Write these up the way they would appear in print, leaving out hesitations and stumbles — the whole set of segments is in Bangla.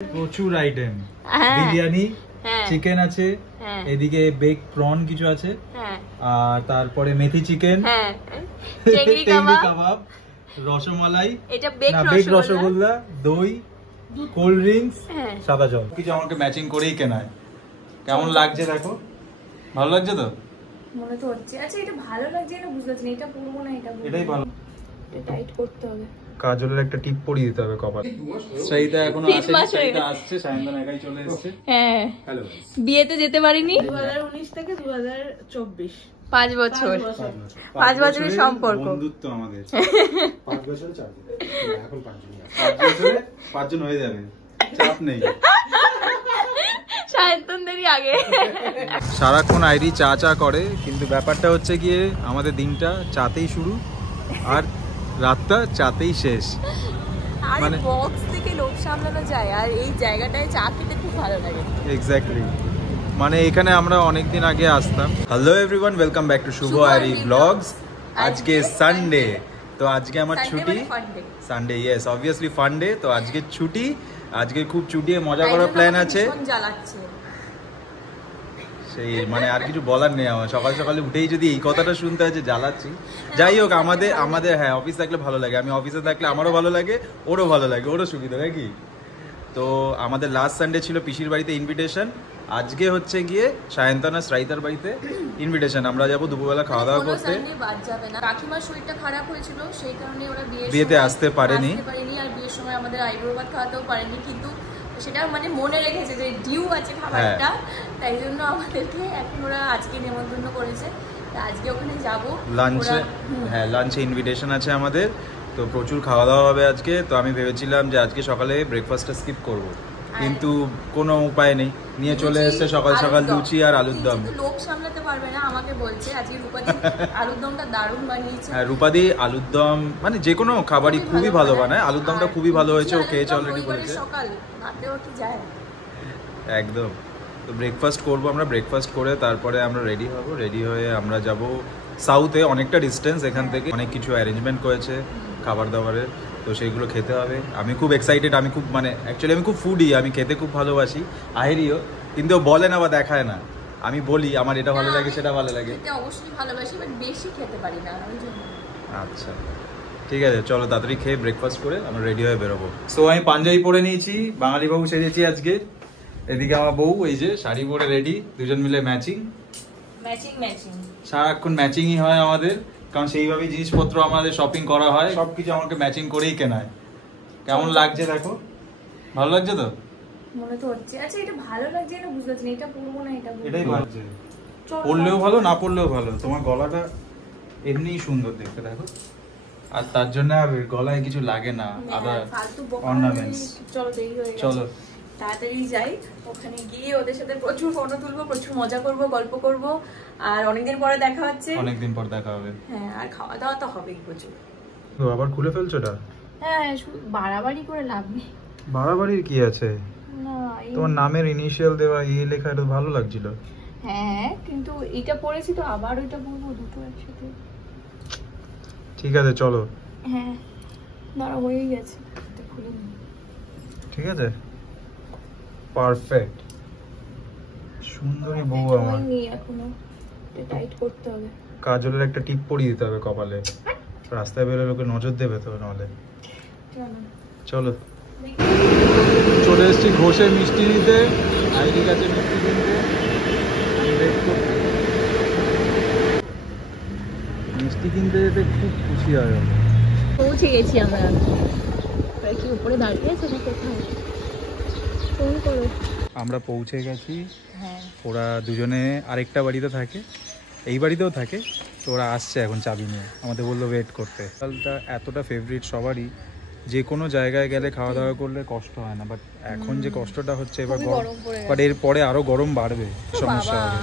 প্রচুর আইটেম, বিরিয়ানি, চিকেন আছে, এদিকে বেক প্রন কিছু আছে, আর তারপরে মেথি চিকেন, চিংড়ি কাবাব, রসমালাই, বেক রসগোল্লা, দই, কোল্ড ড্রিঙ্কস, সাদা জল, কিছু আমাকে ম্যাচিং করেই কেনায়। কেমন লাগছে দেখো? ভালো লাগছে তো? মনে তো হচ্ছে। আচ্ছা এটা ভালো লাগছে না বুঝতে পারছি না, এটা পরবো না, এটাই ভালো। এটা টাইট করতে হবে। কাজলের একটা টিপ পরিয়ে দিতে হবে কপালে। সেইটা এখনো আসছে, সায়ন্তন একাই চলে এসেছে। হ্যাঁ, হ্যালো। বিয়েতে যেতে পারিনি 2019 থেকে 2024, 5 বছর, 5 বছরের সম্পর্ক, বন্ধুত্ব আমাদের। 5 বছরে 4 দিন, এখন 5 জন, 5 বছরে 5 জন হয়ে যাবে, চাপ নেই। সায়ন্তনদেরই আগে। সারাক্ষণ আইডি চা চা করে, কিন্তু ব্যাপারটা হচ্ছে গিয়ে আমাদের দিনটা চাতেই শুরু আর রাতটা চাতেই শেষ। মানে বক্স থেকে লোক সামলানো যায়, আর এই জায়গাটায় চা খেতে খুব ভালো লাগে। এক্স্যাক্টলি, মানে এখানে আমরা অনেকদিন আগে আসতাম। Hello everyone, welcome back to Shubho Ari blogs. আজকে সানডে, তো আজকে আমার ছুটি। Sunday, yes, obviously fun day. তো আজকে ছুটি, আজকে খুব ছুটিয়ে মজা করার প্ল্যান আছে। সেই মানে আর কিছু বলার নেই আমার, সকাল সকালে উঠেই যদি এই কথাটা শুনতে হয় যে জ্বালাচ্ছি। যাই হোক, আমাদের হ্যাঁ অফিস থাকলে ভালো লাগে, আমি অফিসে থাকলে আমারও ভালো লাগে, ওরও ভালো লাগে, ওরও সুবিধা নাকি। তো আমাদের লাস্ট সানডে ছিল পিসির বাড়িতে ইনভিটেশন, আজকে হচ্ছে গিয়ে সায়ন্তনা শ্রাইতার বাড়িতে ইনভিটেশন। আমরা যাবো দুপুরবেলা খাওয়া দাওয়া করতে। কাকিমার শরীরটা খারাপ হয়েছিল, সেই কারণে ওরা বিয়েতে আসতে পারেনি, আর বিয়ের সময় আমাদের আইব্রো ভাত খাওয়াতেও পারেনি, কিন্তু সেটা মানে মনে রেখেছে যে ডিউ আছে খাবারটা, তাই জন্য আমাদেরকে এখন ওরা আজকে নেমন্তন্ন করেছে। আজকে ওখানে যাবো লাঞ্চে। হ্যাঁ, লাঞ্চে ইনভিটেশন আছে আমাদের, তো প্রচুর খাওয়া দাওয়া হবে আজকে। তো আমি ভেবেছিলাম যে আজকে সকালে ব্রেকফাস্টটা স্কিপ করব, কিন্তু কোনো উপায় নেই, নিয়ে চলে এসেছে সকাল সকাল লুচি আর আলুর দম। লোক সামলাতে পারবে না, আমাকে বলছে আজকে রূপাদি আলুর দমটা দারুণ বানিয়েছে। হ্যাঁ, রূপাদি আলুর দম মানে যে কোনো খাবারই খুবই ভালো বানায়, আলুর দমটা খুবই ভালো হয়েছে, ও খেয়েছে অলরেডি বলেছে। সকাল রাতেও কি যায় একদম। তো ব্রেকফাস্ট করবো আমরা, ব্রেকফাস্ট করে তারপরে আমরা রেডি হব, রেডি হয়ে আমরা যাব সাউথে, অনেকটা ডিস্টেন্স এখান থেকে, অনেক কিছু অ্যারেঞ্জমেন্ট করেছে খাবার দাবারের, তো সেইগুলো খেতে হবে। আমি খুব এক্সাইটেড, আমি খুব মানে অ্যাকচুয়ালি আমি খুব ফুডি, আমি খেতে খুব ভালোবাসি, আহিরিও, কিন্তু বলে না বা দেখায় না। আমি বলি আমার এটা ভালো লাগে, সেটা ভালো লাগে, অবশ্যই ভালোবাসি, বাট বেশি খেতে পারি না। আচ্ছা ঠিক আছে, চলো তাড়াতাড়ি খেয়ে ব্রেকফাস্ট করে আমরা রেডি হয়ে বেরোবো। সো আমি পাঞ্জাবি পরে নিয়েছি, বাঙালি বাবু সেজেছি আজকে। এদিকে আমার বউ এই যে শাড়ি পরে রেডি, দুজন মিলে ম্যাচিং। সারাক্ষণ ম্যাচিংই হয় আমাদের, কারণ সেইভাবেই জিনিসপত্র আমাদের শপিং করা হয়, সবকিছু আমাকে ম্যাচিং করেই কেনায়। কেমন লাগছে দেখো? ভালো লাগছে তো? মনে তো হচ্ছে। আচ্ছা এটা ভালো লাগছে না বুঝতে পারছি না, এটা পরবো না, এটাই ভালো লাগছে। পরলেও ভালো, না পরলেও ভালো। তোমার গলাটা এমনিই সুন্দর দেখতে, দেখো, আর তার জন্য আর গলায় কিছু লাগে না, আদার অর্নামেন্টস। চলো তাড়াতাড়ি যাই, ওখানে গিয়ে ওদের সাথে প্রচুর ফটো তুলবো, প্রচুর মজা করব, গল্প করব, আর অনেকদিন পরে দেখা হচ্ছে। অনেকদিন পর দেখা হবে। হ্যাঁ, আর খাওয়া দাওয়া তো হবেই প্রচুর। তো আবার খুলে ফেলছো এটা? হ্যাঁ, শুধু বাড়াবাড়ি করে লাভ নেই। বাড়াবাড়ির কি আছে? না, তোমার নামের ইনিশিয়াল দেওয়া এই লেখা, এটা ভালো লাগছিল। হ্যাঁ, কিন্তু এটা পড়েছি তো আবার ওইটা বলবো, দুটো একসাথে। ঠিক আছে চলো। হ্যাঁ, দাঁড়া, হয়ে গেছে, খুলে নি। ঠিক আছে, পারফেক্ট, সুন্দরী বউ আমার। এখনো টাইট করতে হবে। কাজলের একটা টিপ পরিয়ে দিতে হবে কপালে, রাস্তায় বেরোলে লোকে নজর দেবে তো, নাহলে। চলো, চলে এসেছি ঘোষে মিষ্টি নিতে, আইডি কাছে মিষ্টি কিনতে। মিষ্টি কিনতে যেতে খুব খুশি হয়। পৌঁছে গেছি আমরা। কি উপরে দাঁড়িয়ে আছে না কোথায়? ফোন করো। আমরা পৌঁছে গেছি। হ্যাঁ, ওরা দুজনে আরেকটা বাড়িতে থাকে, এই বাড়িতেও থাকে, তো ওরা আসছে এখন চাবি নিয়ে, আমাদের বললো ওয়েট করতে। কালটা এতটা ফেভারিট সবারই, যে কোনো জায়গায় গেলে খাওয়া দাওয়া করলে কষ্ট হয় না, বাট এখন যে কষ্টটা হচ্ছে এবার গরম, বাট এর পরে আরো গরম বাড়বে, সমস্যা হবে।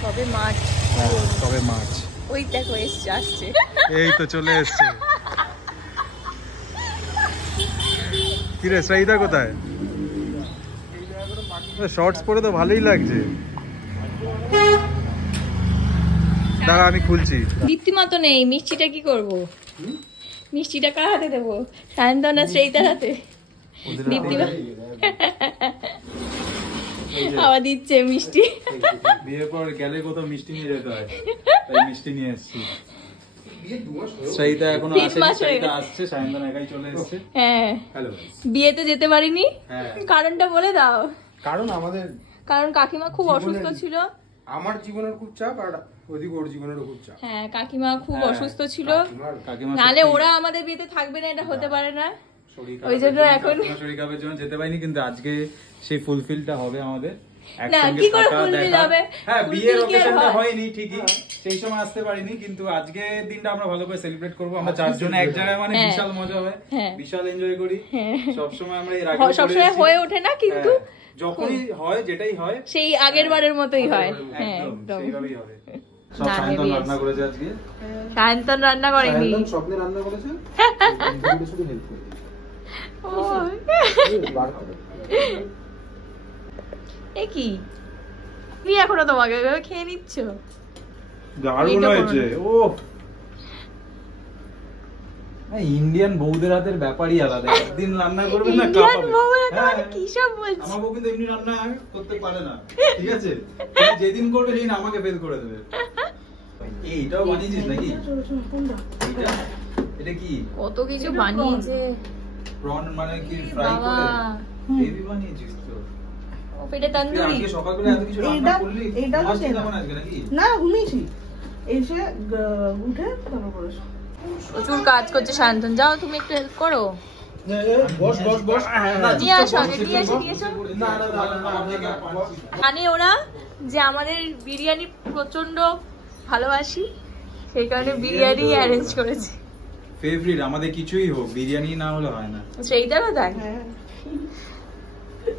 সবে মার্চ। হ্যাঁ, সবে মার্চ। ওই দেখো এসছে, আসছে, এই তো চলে এসছে। কিরে শ্রাইদা কোথায়? শর্টস পরে তো ভালোই লাগছে। দাঁড়া আমি খুলছি। দীপ্তিমা তো নেই, মিষ্টিটা কি করবো? মিষ্টিটা কার হাতে দেবো? সায়ন্তনা শ্রেইতার হাতে। দীপ্তিমা আবার দিচ্ছে মিষ্টি। বিয়ের পর গেলে কোথাও মিষ্টি নিয়ে যেতে হয়, তাই মিষ্টি নিয়ে এসেছি। শ্রেয়িতা এখনো আসছে, সায়ন্তন একাই চলে এসেছে। হ্যাঁ, হ্যালো। বিয়েতে যেতে পারিনি, কারণটা বলে দাও। কারণ কাকিমা খুব অসুস্থ ছিল। আমার জীবনের খুব চাপ, আর ওদিকে ওর জীবনেরও খুব চাপ। হ্যাঁ, কাকিমা খুব অসুস্থ ছিল, নালে ওরা আমাদের বিয়েতে থাকবে না, এটা হতে পারে না। ওই জন্য এখন শরীর খারাপের জন্য যেতে পারিনি, কিন্তু আজকে সেই ফুলফিলটা হবে আমাদের। না, কি করে ফুলফিল হবে? হ্যাঁ, বিয়ের অকেশনটা হয়নি ঠিকই, সেই সময় আসতে পারিনি, কিন্তু আজকে দিনটা আমরা ভালো করে সেলিব্রেট করব। আমরা চারজন এক জায়গায়, মানে বিশাল মজা হবে, বিশাল এনজয় করি। সব সময় আমরা এর আগে সবসময় হয়ে ওঠে না, কিন্তু যখনই হয়, যেটাই হয় সেই আগের বারের মতোই হয়। হ্যাঁ, একদম সেইভাবেই হবে। সব সায়ন্তন রান্না করেছে আজকে। সায়ন্তন রান্না করেনি, স্বপ্নে রান্না করেছে, শুধু হেল্প করে। এ কি কি এখনো তোমাকে খেয়ে নিচ্ছ? দারুণ হয়েছে। ও ইন্ডিয়ান বউদের হাতের ব্যাপারই আলাদা, একদিন রান্না করবে না কাঁপাবে। কি সব বলছিস? আমার বউ কিন্তু এমনি রান্না করতে পারে না, ঠিক আছে? যেদিন করবে সেদিন আমাকে ফেল করে দেবে। এইটাও বানিয়েছিস নাকি? এটা কি কত কিছু বানিয়েছে, প্রন মানে কি ফ্রাই করে হেভি বানিয়েছিস তো। এটা তন্দুরি। আজকে সকালবেলা এত কিছু রান্না করলি? এটা তো কেমন আজকে নাকি? না, ঘুমিয়েছি, এসে উঠে তারপর করেছি। প্রচুর কাজ করছে সায়ন্তন, যাও তুমি একটু হেল্প করো। বস বস বস, নিয়ে আসো আগে, নিয়ে এসো। জানে ওরা যে আমাদের বিরিয়ানি প্রচন্ড ভালোবাসি, সেই কারণে বিরিয়ানি অ্যারেঞ্জ করেছে। ফেভারিট আমাদের, কিছুই হোক বিরিয়ানি না হলে হয় না। সেইটারও তাই,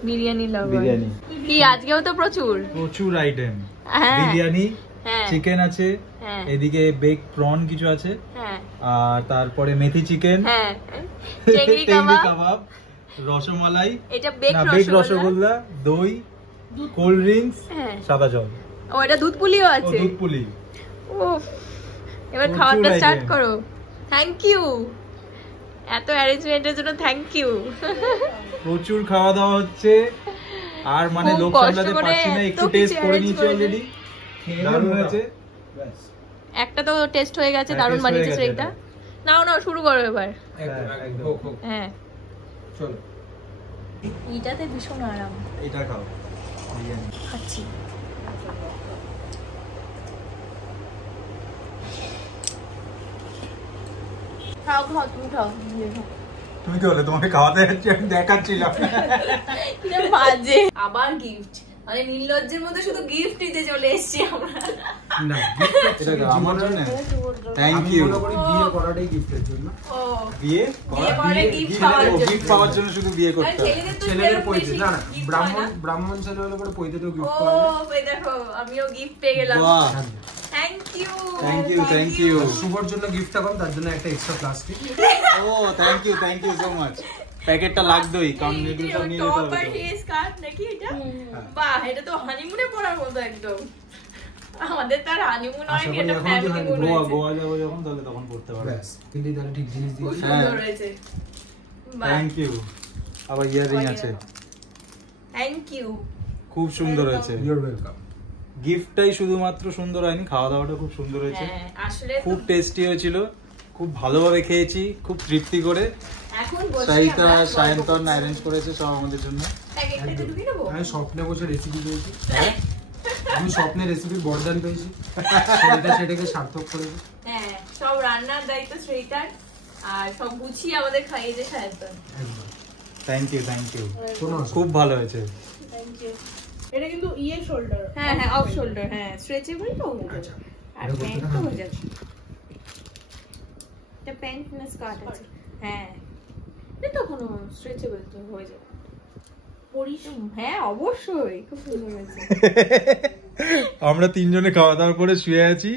বিরিয়ানি লাভার। বিরিয়ানি কি আজকেও তো প্রচুর আইটেম, হ্যাঁ, বিরিয়ানি, হ্যাঁ, চিকেন আছে, হ্যাঁ, এদিকে বেক প্রন কিছু আছে, হ্যাঁ, আর তারপরে মেথি চিকেন, হ্যাঁ, টেংরি কাবাব, রসমালাই, এটা বেক রসগোল্লা, দই, কোল্ড ড্রিঙ্কস, সাদা জল। ও এটা দুধ পুলিও আছে। দুধ পুলি। উফ, এবার খাওয়াটা স্টার্ট করো। থ্যাংক ইউ, এত অ্যারেঞ্জমেন্টের জন্য থ্যাংক ইউ। প্রচুর খাওয়া দাওয়া হচ্ছে, আর মানে লোক সামলাতে পারছি না, একটু টেস্ট করে নিয়েছি অলরেডি, দারুণ হয়েছে। একটা তো টেস্ট হয়ে গেছে, দারুণ বানিয়েছে শ্রেয়িতা। নাও শুরু করো এবার। হ্যাঁ, চলো। এইটাতে ভীষণ আরাম। এটা খাও, বিরিয়ানি খাচ্ছি। খাও তুমি খাও। তুমি কি বলে তোমাকে খাওয়াতে যাচ্ছি, আমি দেখাচ্ছিলাম। বাজে আবার গিফট, মানে নির্লজ্জের মধ্যে শুধু গিফট দিতে চলে এসেছি আমরা। না, এটা আমার জন্য। Thank you. বিয়ে করাটাই গিফটের জন্য। ও বিয়ে করে গিফট পাওয়ার জন্য শুধু বিয়ে করতে হয়। ছেলেদের পৈতে, না ব্রাহ্মণ ছেলে হলে পরে পৈতেতেও গিফট পাওয়া যায়। ও এই দেখো, আমিও গিফট পেয়ে গেলাম। বাহ, থ্যাংক ইউ। Thank you. শুভর জন্য গিফটটা কম, তার জন্য একটা এক্সট্রা প্লাস্টিক। ও থ্যাংক ইউ সো মাচ। প্যাকেটটা লাগবেই, কারণ এগুলো সব নিয়ে যেতে হবে। স্কার্ট নাকি এটা? বাহ, এটা তো হানিমুনে পরার মতো একদম। আমাদের তার হানিমুন হয়নি, এটা ফ্যামিলি মুন হয়েছে। গোয়া যাবো যখন, তাহলে তখন করতে পারবে। ব্যাস, কিন্তু তাহলে ঠিক জিনিস খুব দিয়েছি। সুন্দর হয়েছে। Thank you. আবার ইয়ারিং আছে। Thank you. খুব সুন্দর হয়েছে। You R welcome. গিফটটাই শুধুমাত্র সুন্দর হয়নি, খাওয়া দাওয়াটা খুব সুন্দর হয়েছে। হ্যাঁ, আসলে খুব টেস্টি হয়েছিল, খুব ভালোভাবে খেয়েছি, খুব তৃপ্তি করে। এখন বসে সাইতা সায়ন্তন অ্যারেঞ্জ করেছে সব আমাদের জন্য। প্যাকেটটা ঢুকিয়ে দেবো। আমি স্বপ্নে বসে রেসিপি পেয়েছি, আমি স্বপ্নে রেসিপির বরদান পেয়েছি, সেটাকে সার্থক করেছি। হ্যাঁ, সব রান্নার দায়িত্ব শ্রেয়িতার, আর সব গুছিয়ে আমাদের খাইয়েছে সায়ন্তন। থ্যাংক ইউ কোনো খুব ভালো হয়েছে। Thank you. এটা কিন্তু শোল্ডার। হ্যাঁ, অফ শোল্ডার, হ্যাঁ, স্ট্রেচেবল তো। আচ্ছা, আর প্যান্ট তো হয়ে যাবে। এটা প্যান্ট না স্কার্ট আছে। হ্যাঁ, এটা তো কোনো স্ট্রেচেবল তো হয়ে যাবে। পরিস, হ্যাঁ অবশ্যই, খুব সুন্দর হয়েছে। আমরা তিনজনে খাওয়া দাওয়ার পরে শুয়ে আছি,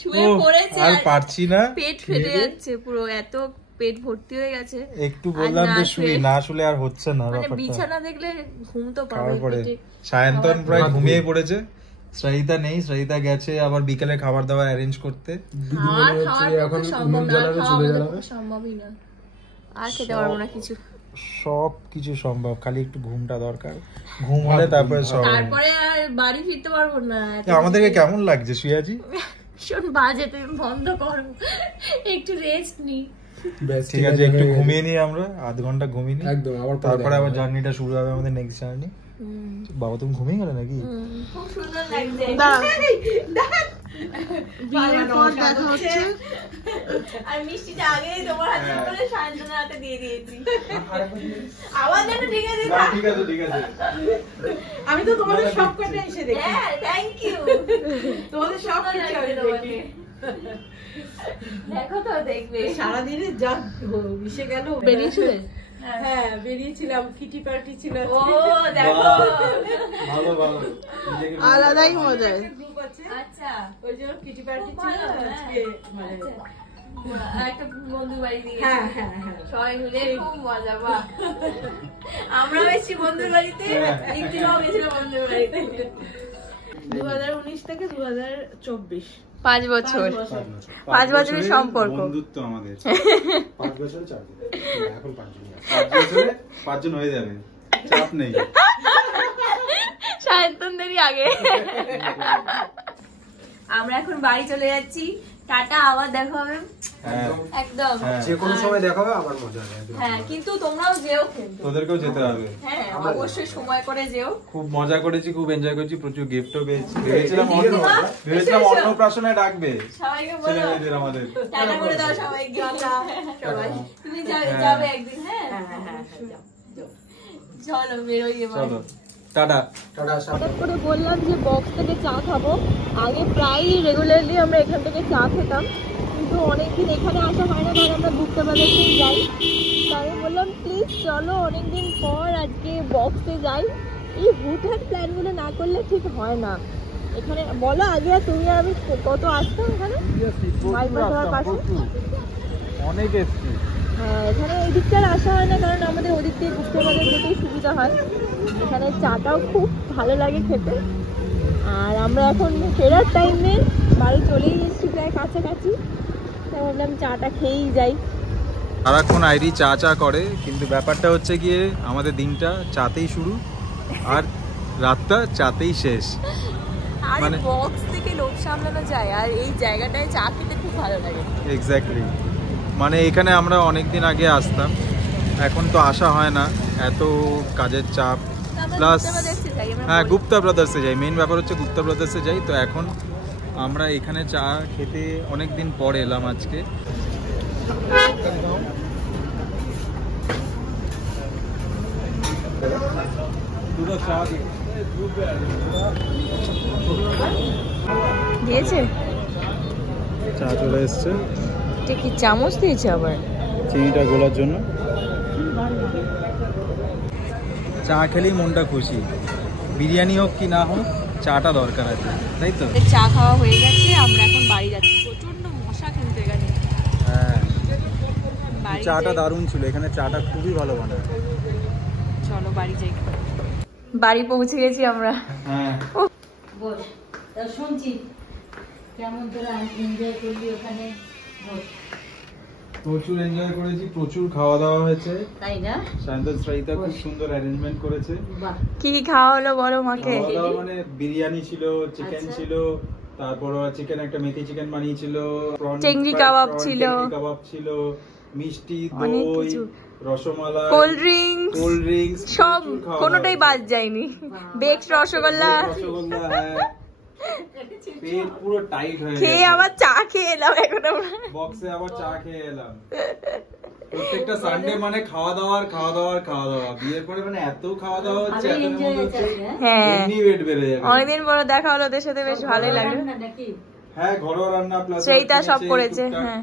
শুয়ে পড়েছে আর পারছি না, পেট ফেটে যাচ্ছে পুরো, এত পেট ভর্তি হয়ে গেছে। একটু বললাম যে শুই, না শুলে আর হচ্ছে না মানে ব্যাপারটা। বিছানা দেখলে ঘুম তো পাবে তারপরে পেটে। সায়ন্তন প্রায় ঘুমিয়ে পড়েছে, শ্রেয়িতা নেই, শ্রেয়িতা গেছে আবার বিকেলে খাবার দাবার অ্যারেঞ্জ করতে। আর খাওয়ার পক্ষে সম্ভব না, খাওয়া আমাদের পক্ষে সম্ভবই না, আর খেতে পারবো না কিছু। সব কিছু সম্ভব, খালি একটু ঘুমটা দরকার। ঘুম হলে তারপরে সব। তারপরে আর বাড়ি ফিরতে পারবো না। আমাদেরকে কেমন লাগছে সুয়াজি? শোন বাজে, তুমি বন্ধ করো, একটু রেস্ট নি। ঠিক আছে, একটু ঘুমিয়ে নিই আমরা, আধ ঘন্টা ঘুমিয়ে নিই, একদম। তারপরে আবার জার্নিটা শুরু হবে আমাদের, নেক্সট জার্নি। বাবা তুমি ঘুমিয়ে গেলে নাকি? খুব সুন্দর লাগছে। আর মিষ্টিটা আগেই তোমার হাতে করে সায়ন্তনের হাতে দিয়ে দিয়েছি। আবার যেন ঠিক আছে। ঠিক আছে ঠিক আছে। আমি তো তোমাদের সব কটা এসে দেখি। হ্যাঁ, থ্যাংক ইউ। তোমাদের সব কিছু আমি দেখি। দেখো তো, দেখবে সারাদিনে যা মিশে গেল। বেরিয়েছিলে? হ্যাঁ বেরিয়েছিলাম, কিটি পার্টি ছিল। ও দেখো, ভালো ভালো, আলাদাই মজা। গ্রুপ আছে, আচ্ছা ওই যে কিটি পার্টি ছিল আজকে, মানে একটা বন্ধু বাড়ি দিয়ে। হ্যাঁ হ্যাঁ হ্যাঁ সবাই মিলে খুব মজা। বাহ, আমরাও এসেছি বন্ধুর বাড়িতে, ইতিরাও গেছিল বন্ধুর বাড়িতে। 2019 থেকে 2024 5 বছর, 5 বছরের সম্পর্ক। বন্ধুত্ব আমাদের 5 বছরে 4 দিন, এখন 5 জন। 5 বছরে 5 জন হয়ে যাবে, চাপ নেই। সায়ন্তনদেরই আগে। আমরা এখন বাড়ি চলে যাচ্ছি, টাটা, আবার দেখা হবে। হ্যাঁ একদম, যে কোনো সময় দেখা হবে, আবার মজা হবে। হ্যাঁ, কিন্তু তোমরাও যেও কিন্তু। তোদেরকেও যেতে হবে। হ্যাঁ, অবশ্যই সময় করে যেও। খুব মজা করেছি, খুব এনজয় করেছি, প্রচুর গিফটও পেয়েছি। ভেবেছিলাম এসো। অন্নপ্রাশনে ডাকবে সবাইকে ছেলে বলো মেয়েদের আমাদের। টাটা করে দাও সবাইকে। সবাই তুমি যাবে একদিন। হ্যাঁ চলো বেরোই এবার। চলো টাটা। হঠাৎ করে বললাম যে বক্স থেকে চা খাবো। আগে প্রায় রেগুলারলি আমরা এখান থেকে চা খেতাম, কিন্তু অনেকদিন এখানে আসা হয় না, কারণ আমরা ঘুরতে বাজারতেই যাই। তাই বললাম প্লিজ চলো, অনেকদিন পর আজকে বক্সে যাই। এই হুটহাট প্ল্যানগুলো না করলে ঠিক হয় না। এখানে বলো আগে তুমি আর আমি কত আসতাম এখানে, মাইবাসার পাশে। অনেক এসছি। হ্যাঁ, এখানে এই দিকটা আসা হয় না, কারণ আমাদের ওদিক দিয়ে ঘুরতে বাজার যেতেই সুবিধা হয়। এখানে চাটাও খুব ভালো লাগে খেতে। আর আমরা এখন ফেরার টাইমে বাড়ি চলেই এসেছি, প্রায় কাছাকাছি। তাই ভাবলাম চাটা খেয়েই যাই। সারাক্ষণ আইডি চা চা করে, কিন্তু ব্যাপারটা হচ্ছে গিয়ে আমাদের দিনটা চাতেই শুরু আর রাতটা চাতেই শেষ। আর মানে বক্স থেকে লোভ সামলানো যায়, আর এই জায়গাটায় চা খেতে খুব ভালো লাগে। এক্স্যাক্টলি, মানে এখানে আমরা অনেকদিন আগে আসতাম, এখন তো আসা হয় না, এত কাজের চাপ। প্লাস হ্যাঁ, গুপ্তা ব্রাদার্সে যাই, মেন ব্যাপার হচ্ছে গুপ্তা ব্রাদার্সে যাই। তো এখন আমরা এখানে চা খেতে অনেক দিন পরে এলাম আজকে। দিয়েছে চা চলে এসছে, এটা কি চামচ দিয়েছে আবার চিনিটা গোলার জন্য। চা খেলেই মনটা খুশি, বিরিয়ানি হোক কি না হোক, চাটা দরকার আছে, তাই তো? চা খাওয়া হয়ে গেছে, আমরা এখন বাড়ি যাচ্ছি। প্রচন্ড মশা কিন্তু এখানে। হ্যাঁ, বাড়ি চাটা যাই। দারুণ ছিল, এখানে চাটা খুবই ভালো বানায়। চলো বাড়ি যাই। বাড়ি পৌঁছে গেছি আমরা। হ্যাঁ, বল, তা শুনছি কেমন তোরা এনজয় করলি ওখানে? বল। প্রচুর এনজয় করেছি, প্রচুর খাওয়া দাওয়া হয়েছে। তাই না? শান্তন শ্রাইতা খুব সুন্দর অ্যারেঞ্জমেন্ট করেছে। বাহ, কি কি খাওয়া হলো বলো মাকে? খাওয়া দাওয়া মানে বিরিয়ানি ছিল, চিকেন আচ্ছা। ছিল, তারপর চিকেন একটা মেথি চিকেন বানিয়েছিল, চিংড়ি কাবাব ছিল, কাবাব ছিল, মিষ্টি, অনেক দই, কিছু, রসমালাই, কোল্ড ড্রিঙ্কস, সব কোনোটাই বাদ যায়নি। বেকড রসগোল্লা হ্যাঁ, পেট পুরো টাইট হয়ে খেয়ে গেছে। আবার চা খেয়ে এলাম এখন আমরা। বক্সে আবার চা খেয়ে এলাম। প্রত্যেকটা সানডে মানে খাওয়া দাওয়া, বিয়ের পরে মানে এত খাওয়া দাওয়া হচ্ছে, ভালোই এত এনজয় মজা হয়েছে হচ্ছে, আজকে, হ্যাঁ, এমনি ওয়েট বেড়ে যাবে। অনেকদিন পরে দেখা হলো, ওদের সাথে বেশ ভালোই লাগলো। না নাকি? হ্যাঁ, ঘরোয়া রান্না প্লাস সেইটা সব করেছে। হ্যাঁ,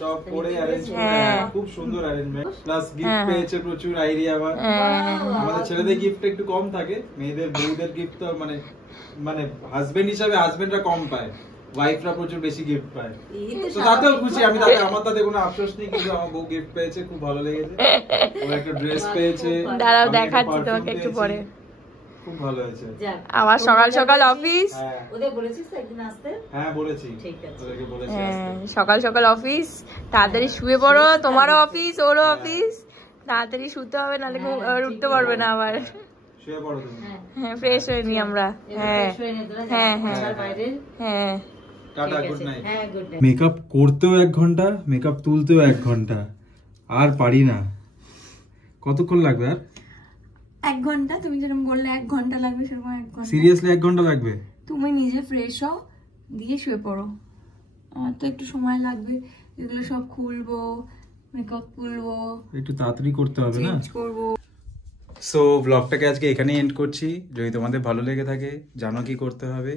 সব করে অ্যারেঞ্জ করে, হ্যাঁ। খুব সুন্দর অ্যারেঞ্জমেন্ট, প্লাস গিফট হ্যাঁ। পেয়েছে প্রচুর আইডিয়া। আবার হ্যাঁ। আমাদের ছেলেদের গিফট একটু কম থাকে, মেয়েদের বউদের গিফট তো মানে হাজবেন্ড হিসাবে হাজবেন্ডরা কম পায়, ওয়াইফরা প্রচুর বেশি গিফট পায়। তো তাতেও খুশি আমি, আমার তাতে কোনো আফসোস নেই, কিন্তু আমার বউ গিফট পেয়েছে, খুব ভালো লেগেছে। ও একটা ড্রেস পেয়েছে, দাঁড়াও আমি একটা দেখাচ্ছি perfume তোমাকে একটু পেয়েছি। পরে। খুব ভালো হয়েছে। যাক, আবার সকাল সকাল অফিস। হ্যাঁ ওদের বলেছিস তো একদিন আসতে? হ্যাঁ বলেছি, ঠিক আছে। ওদেরকে বলেছি হ্যাঁ, আসতে। সকাল সকাল অফিস, তাড়াতাড়ি শুয়ে পড়ো, তোমারও অফিস, ওরও অফিস, তাড়াতাড়ি শুতে হবে, নাহলে উঠতে পারবে না আবার। শুয়ে পড়ো তুমি। হ্যাঁ, ফ্রেশ হয়ে নি আমরা। হ্যাঁ হ্যাঁ হ্যাঁ টাটা, গুড নাইট। হ্যাঁ গুড নাইট। মেকআপ করতেও 1 ঘন্টা, মেকআপ তুলতেও 1 ঘন্টা, আর পারি না। কতক্ষণ লাগবে আর? 1 ঘন্টা। তুমি যেরকম বললে 1 ঘন্টা লাগবে, সেরকম 1 ঘন্টা। সিরিয়াসলি 1 ঘন্টা লাগবে? তুমি নিজে ফ্রেশ হও, দিয়ে শুয়ে পড়ো। আমার তো একটু সময় লাগবে, এগুলো সব খুলবো, মেকআপ খুলবো, একটু তাড়াতাড়ি করতে হবে না? চেঞ্জ করবো। সো ব্লগটাকে আজকে এখানেই এন্ড করছি। যদি তোমাদের ভালো লেগে থাকে, জানো কি করতে হবে,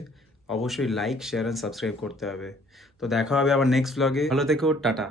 অবশ্যই লাইক, শেয়ার এন্ড সাবস্ক্রাইব করতে হবে। তো দেখা হবে আবার নেক্সট ব্লগে। ভালো থেকো, টাটা।